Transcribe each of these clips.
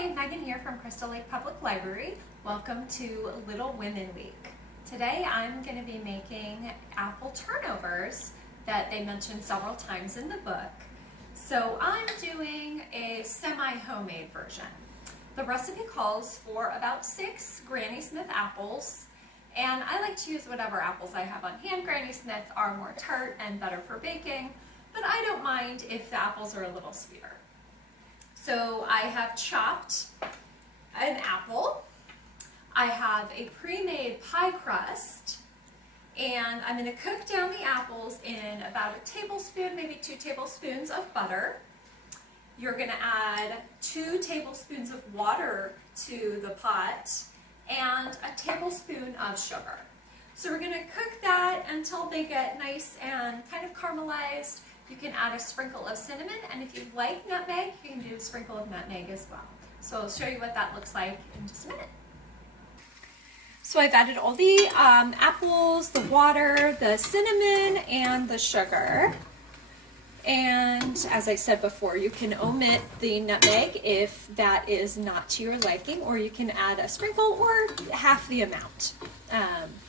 Hi, Megan here from Crystal Lake Public Library. Welcome to Little Women Week. Today I'm going to be making apple turnovers that they mentioned several times in the book. So I'm doing a semi-homemade version. The recipe calls for about 6 Granny Smith apples, and I like to use whatever apples I have on hand. Granny Smith are more tart and better for baking, but I don't mind if the apples are a little sweeter. So I have chopped an apple, I have a pre-made pie crust, and I'm going to cook down the apples in about a tablespoon, maybe 2 tablespoons of butter. You're going to add 2 tablespoons of water to the pot and a tablespoon of sugar. So we're going to cook that until they get nice and kind of caramelized. You can add a sprinkle of cinnamon, and if you like nutmeg, you can do a sprinkle of nutmeg as well. So I'll show you what that looks like in just a minute. So I've added all the apples, the water, the cinnamon, and the sugar. And as I said before, you can omit the nutmeg if that is not to your liking, or you can add a sprinkle or half the amount.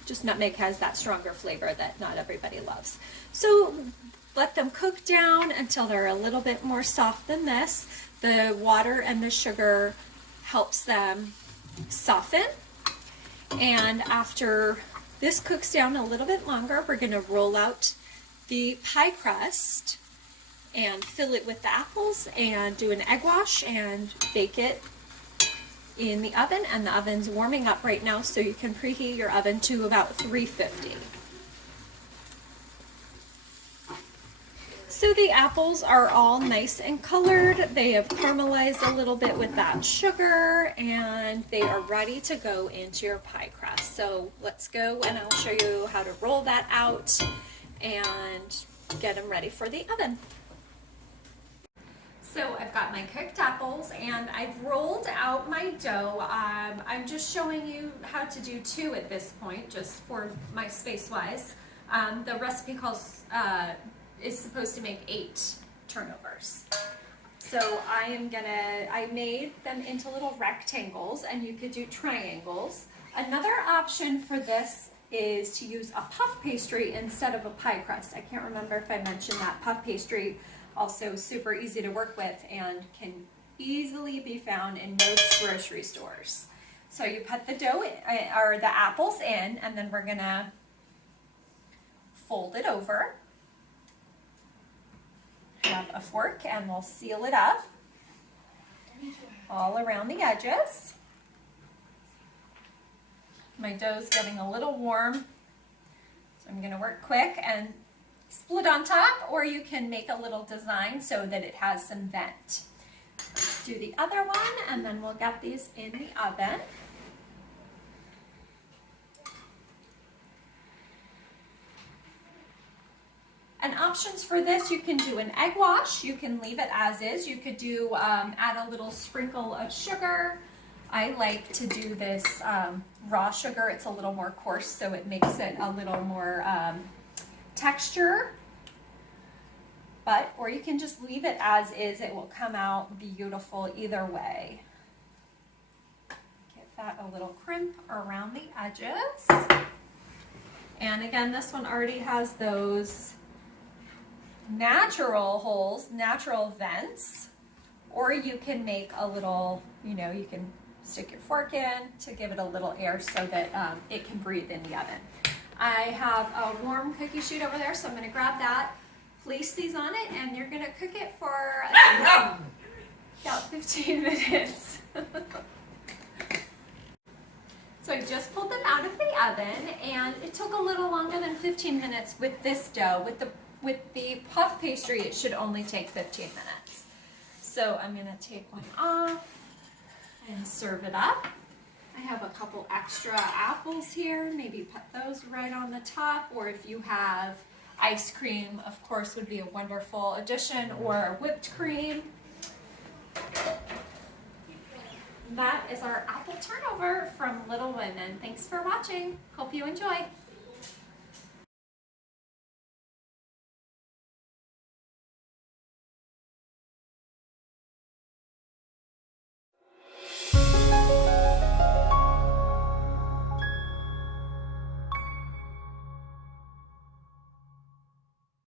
Just nutmeg has that stronger flavor that not everybody loves. So let them cook down until they're a little bit more soft than this. The water and the sugar helps them soften. And after this cooks down a little bit longer, we're going to roll out the pie crust and fill it with the apples and do an egg wash and bake it in the oven. And the oven's warming up right now, so you can preheat your oven to about 350. So the apples are all nice and colored. They have caramelized a little bit with that sugar, and they are ready to go into your pie crust. So let's go, and I'll show you how to roll that out and get them ready for the oven. So I've got my cooked apples, and I've rolled out my dough. I'm just showing you how to do 2 at this point, just for my space-wise. The recipe calls is supposed to make 8 turnovers. So I made them into little rectangles, and you could do triangles. Another option for this is to use a puff pastry instead of a pie crust. I can't remember if I mentioned that. Puff pastry, also super easy to work with and can easily be found in most grocery stores. So you put the dough or the apples in, and then we're gonna fold it over. Have a fork, and we'll seal it up all around the edges. My dough's getting a little warm, so I'm going to work quick and split on top, or you can make a little design so that it has some vent. Do the other one, and then we'll get these in the oven. And options for this, you can do an egg wash, you can leave it as is, you could do add a little sprinkle of sugar. I like to do this raw sugar. It's a little more coarse, so it makes it a little more texture. Or you can just leave it as is, it will come out beautiful either way. Get that a little crimp around the edges. And again, this one already has those natural holes, natural vents, or you can make a little, you can stick your fork in to give it a little air so that it can breathe in the oven. I have a warm cookie sheet over there, so I'm going to grab that, place these on it, and you're going to cook it for about 15 minutes. So I just pulled them out of the oven, and it took a little longer than 15 minutes with this dough. With the puff pastry, it should only take 15 minutes. So I'm going to take one off and serve it up. I have a couple extra apples here. Maybe put those right on the top, or if you have ice cream, of course, would be a wonderful addition, or whipped cream. That is our apple turnover from Little Women. Thanks for watching. Hope you enjoy.